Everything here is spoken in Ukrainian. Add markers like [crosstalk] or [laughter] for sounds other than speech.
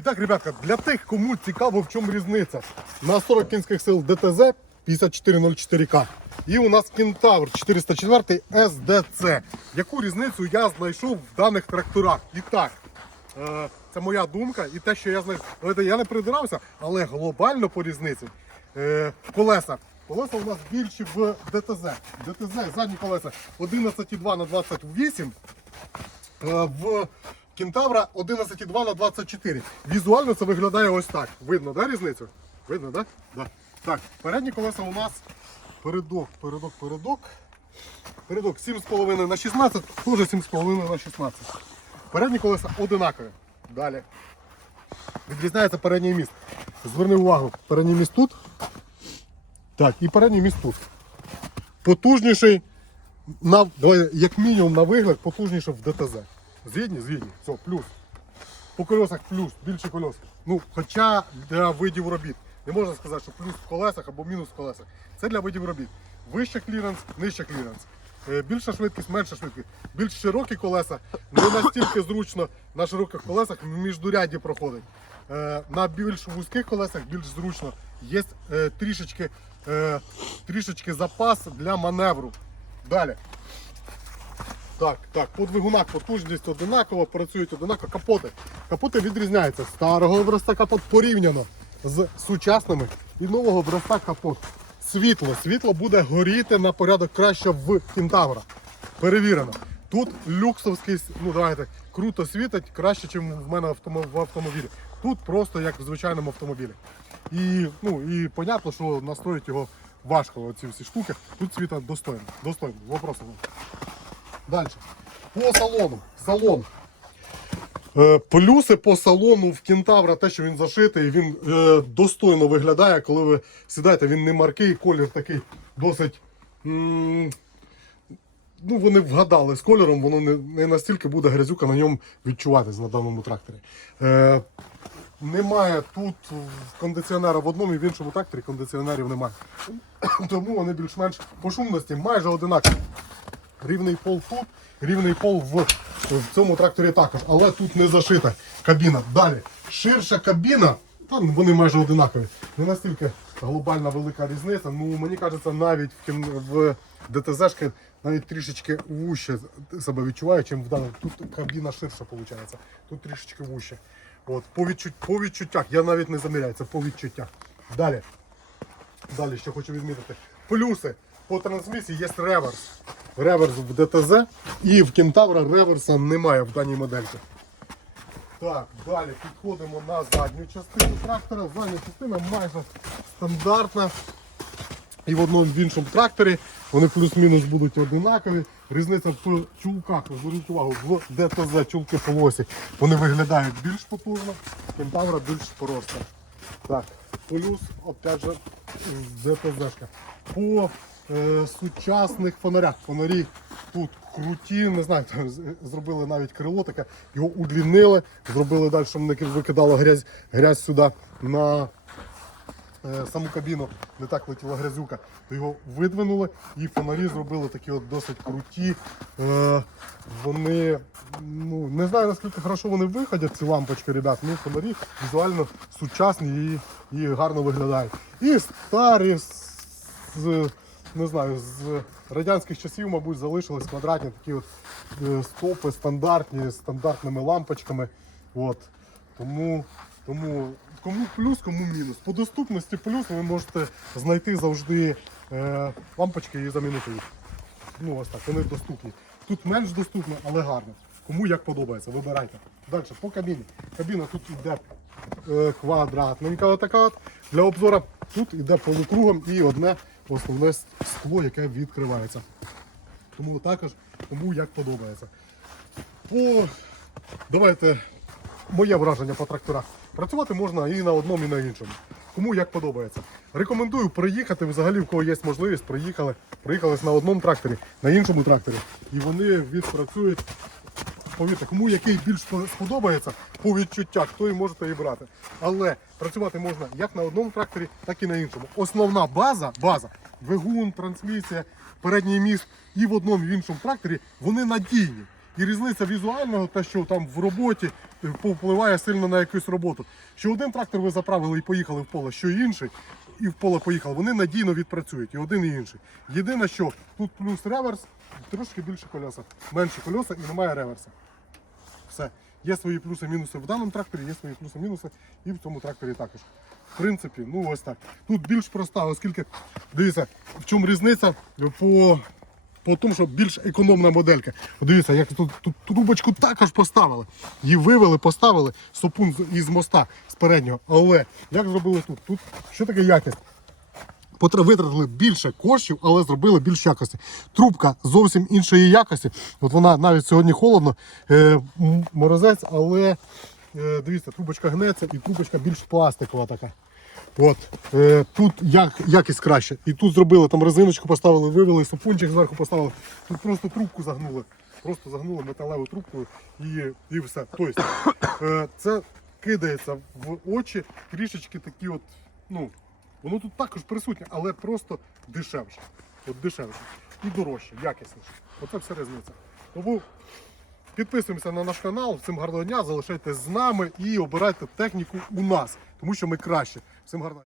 І так, ребятка, для тих, кому цікаво, в чому різниця. На 40 кінських сил ДТЗ 5404К. І у нас Кентавр 404 СДЦ. Яку різницю я знайшов в даних тракторах? І так, е, це моя думка і те, що я знайшов. Я не придирався, але глобально по різниці. Е, колеса. Колеса у нас більші в ДТЗ. ДТЗ задні колеса 11,2 на 28 Е, в Кентавра 11,2 на 24. Візуально це виглядає ось так. Видно, да, різницю? Видно, да? Да. Так, передні колеса у нас передок, передок, передок. Передок 7,5 на 16, теж 7,5 на 16. Передні колеса одинакові. Далі. Відрізняється передній міст. Зверни увагу, передній міст тут. Так, і передній міст тут. Потужніший на, давай, як мінімум на вигляд потужніше в ДТЗ. Згідні? Згідні. Все, плюс. По колесах плюс, більше колес. Ну, хоча для видів робіт. Не можна сказати, що плюс в колесах або мінус в колесах. Це для видів робіт. Вища кліренс, нижча кліренс. Е, Більша швидкість, менша швидкість. Більш широкі колеса не настільки зручно на широких колесах в міждуряді проходить. Е, На більш вузьких колесах більш зручно. Є е, трішечки, трішечки запас для маневру. Далі. Так, так, по двигунах потужність одинакова, працюють одинаково. Капоти. Капоти відрізняються. Старого образця капот порівняно з сучасними і нового образця капот. Світло. Світло буде горіти на порядок краще в Кентавра. Перевірено. Тут люксовський, ну давайте, круто світить, краще, ніж в мене в автомобілі. Тут просто як в звичайному автомобілі. І, ну, і понятно, що настроїть його важко, оці всі штуки. Тут світа достойно. Достойно. Вопросу. Далі. По салону. Салон. Е, плюси по салону в Кентавра, те, що він зашитий, він е, достойно виглядає, коли ви сідаєте, він не маркий, колір такий досить. м, ну, вони вгадали з кольором, воно не, не настільки буде грязюка на ньому відчуватись на даному тракторі. Е, немає тут кондиціонера в одному і в іншому тракторі кондиціонерів немає. [coughs] Тому вони більш-менш по шумності майже одинакові. Рівний пол тут, рівний пол в, в цьому тракторі також, але тут не зашита кабіна. Далі. Ширша кабіна, там вони майже одинакові. Не настільки глобальна велика різниця. Ну, мені кажеться, навіть в, в ДТЗ навіть трішечки вуще себе відчуваю, чим в даному. Тут кабіна ширша виходить. Тут трішечки вуще. От, по, відчут, по відчуттях, я навіть не заміряю, це по відчуттях. Далі. Далі що хочу відмітити. Плюси. По трансмісії є реверс. Реверс в ДТЗ і в Кентавра реверса немає в даній модельці. Так, далі підходимо на задню частину трактора. Задня частина майже стандартна. І в одному в іншому тракторі вони плюс-мінус будуть одинакові. Різниця в чулках, зверніть увагу, в ДТЗ чулки полосі. Вони виглядають більш потужно, кентавра більш поросла. Так, плюс, опять же, ДТЗшка. По е, сучасних фонарях. Фонарі тут круті, не знаю, зробили навіть крило таке, його удлінили, зробили далі, щоб не викидало грязь, грязь сюди на саму кабіну, не так летіла грязюка, то його видвинули і фонарі зробили такі от досить круті. Е, вони, ну, не знаю наскільки хорошо вони виходять, ці лампочки, ребят, ну фонарі візуально сучасні і, і гарно виглядають. І старі, з, з- не знаю, з радянських часів, мабуть, залишились квадратні такі от е, стопи стандартні, з стандартними лампочками. От. Тому, тому кому плюс, кому мінус. По доступності плюс ви можете знайти завжди е, лампочки і замінити їх. Ну ось так, вони доступні. Тут менш доступно, але гарно. Кому як подобається, вибирайте. Далі, по кабіні. Кабіна тут йде е, квадратненька така. Для обзору тут йде полукругом і одне основне скло, яке відкривається. Тому також кому як подобається. По... Давайте моє враження по тракторах. Працювати можна і на одному, і на іншому. Кому як подобається. Рекомендую приїхати взагалі, в кого є можливість, приїхали, приїхали на одному тракторі, на іншому тракторі. І вони відпрацюють. Повірте, кому який більш сподобається по відчуттях, той можете і брати. Але працювати можна як на одному тракторі, так і на іншому. Основна база, база, двигун, трансмісія, передній міст і в одному і в іншому тракторі вони надійні. І різниця візуального, те, що там в роботі е, повпливає сильно на якусь роботу. Що один трактор ви заправили і поїхали в поле, що інший, і в поле поїхали, вони надійно відпрацюють, і один і інший. Єдине, що тут плюс реверс, трошки більше колеса, менше колеса і немає реверса. Все. Є свої плюси мінуси в даному тракторі, є свої плюси мінуси і в цьому тракторі також. В принципі, ну ось так. Тут більш проста, оскільки дивіться, в чому різниця по, по тому, що більш економна моделька. Дивіться, як тут, тут трубочку також поставили. Її вивели, поставили сопун із моста з переднього. Але як зробили тут? Тут що таке якість? Витратили більше коштів, але зробили більш якості. Трубка зовсім іншої якості. От вона навіть сьогодні холодно, е, морозець, але е, дивіться, трубочка гнеться і трубочка більш пластикова така. От, е, тут як, якість краще. І тут зробили там резиночку, поставили, вивели, сапунчик зверху поставили. Тут просто трубку загнули. Просто загнули металеву трубку і, і все. Тобто, е, це кидається в очі трішечки такі от, ну, Воно тут також присутнє, але просто дешевше. От дешевше. І дорожче, якісніше. Оце все різниця. Тому підписуємося на наш канал. Всім гарного дня, залишайтесь з нами і обирайте техніку у нас, тому що ми краще. Всім гарного.